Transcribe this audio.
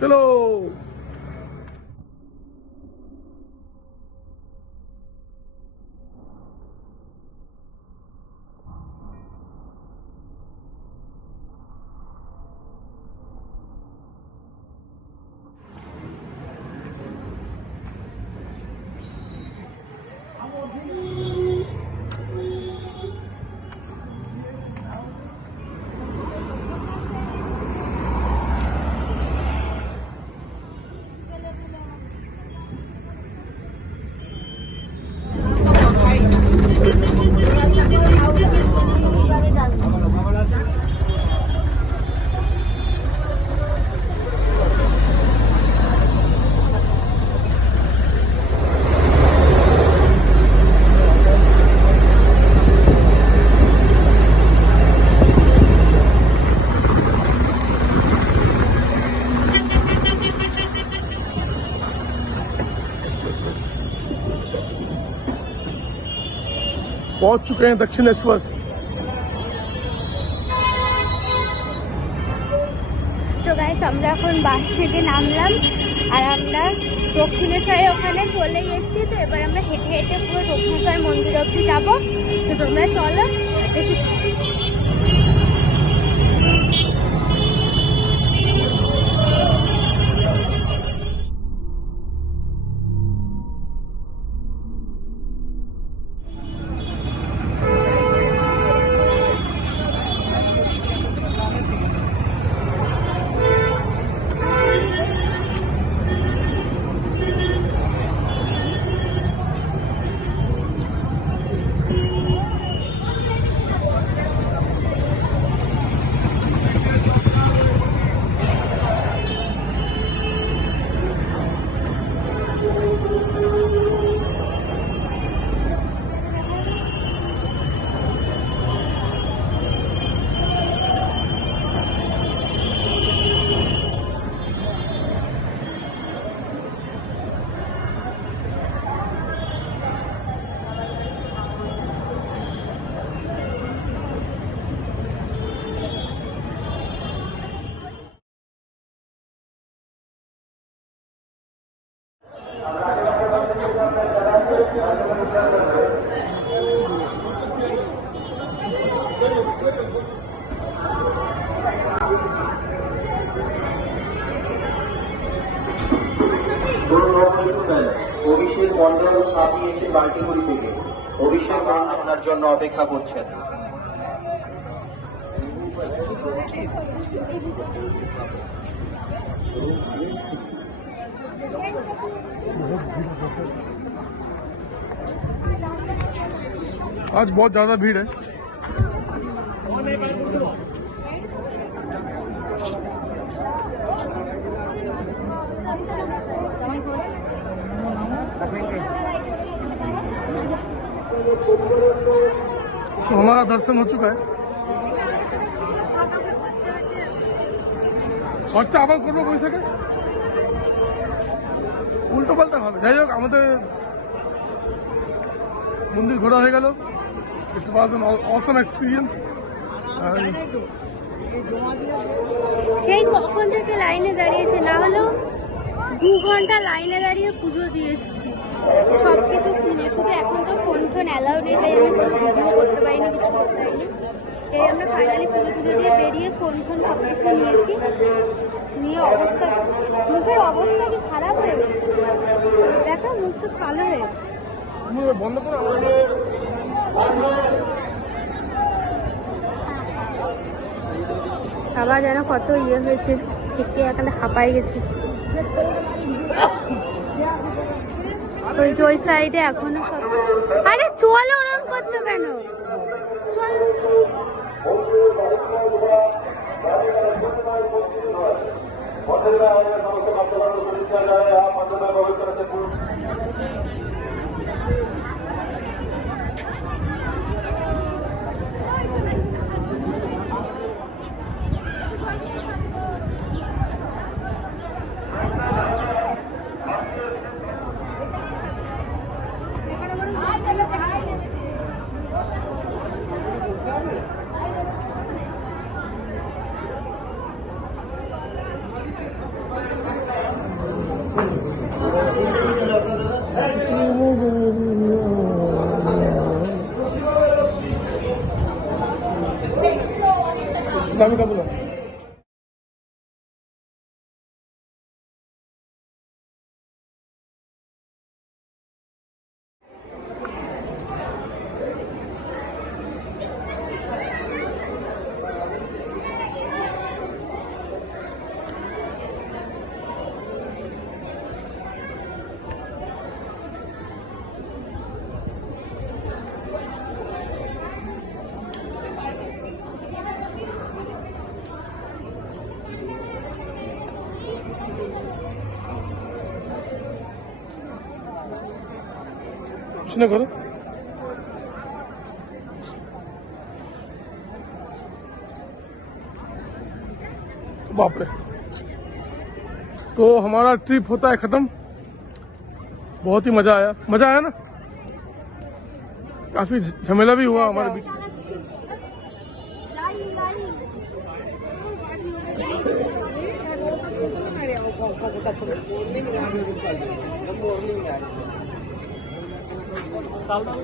চলো। पहुंच चुके हैं दक्षिणेश्वर। তো গাইস আমরা এখন বাস থেকে নামলাম আর আমরা দক্ষিণেশ্বরের ওখানে চলে এসেছি। তো এবার আমরা হেঁটে হেঁটে পুরো দক্ষিণেশ্বর মন্দির অবধি যাবো। তো তোমরা চলো। অভিষেক মন্ডল সাথী এসে বাল্টিগুড়ি থেকে। অভিষেক আপনার জন্য অপেক্ষা করছেন। आज बहुत ज्यादा भीड़ है। तो हमारा दर्शन हो चुका है। খরচা আবার করবো পয়সাকে উল্টো পাল্টা হবে। যাই হোক আমাদের মন্দির ঘোরা হয়ে গেল। ইট ওয়াজ অ্যান অসম এক্সপিরিয়েন্স। সেই কখন থেকে লাইনে দাঁড়িয়েছে, না হলেও 2 ঘন্টা লাইনে দাঁড়িয়ে পুজো দিয়ে এসেছি। সব কিছু কিনে, শুধু এখন তো ফোন অ্যালাউ নেই, তাই আমি কোনো ভিডিও করতে পারিনি, কিছু করতে পারিনি। এই আমরা ফাইনালি পুজো দিয়ে বেরিয়ে ফোন সব কিছু নিয়েছি। নিয়ে অবস্থা, মুখের অবস্থা কি খারাপ হয়ে গেছে, দেখো মুখটা কালো হয়ে গেছে। বন্ধ করে আবার যেন কত ইয়ে হয়েছে, থেকে এখানে হাঁপাই গেছে। ওই সাইডে এখনো সব। আরে চলো, ওরকম করছো কেন? চল। दामी का बोला कुछ ना करो बाप रे। तो हमारा ट्रिप होता है खत्म। बहुत ही मजा आया ना। काफी झमेला भी हुआ हमारे बीच में। Saldan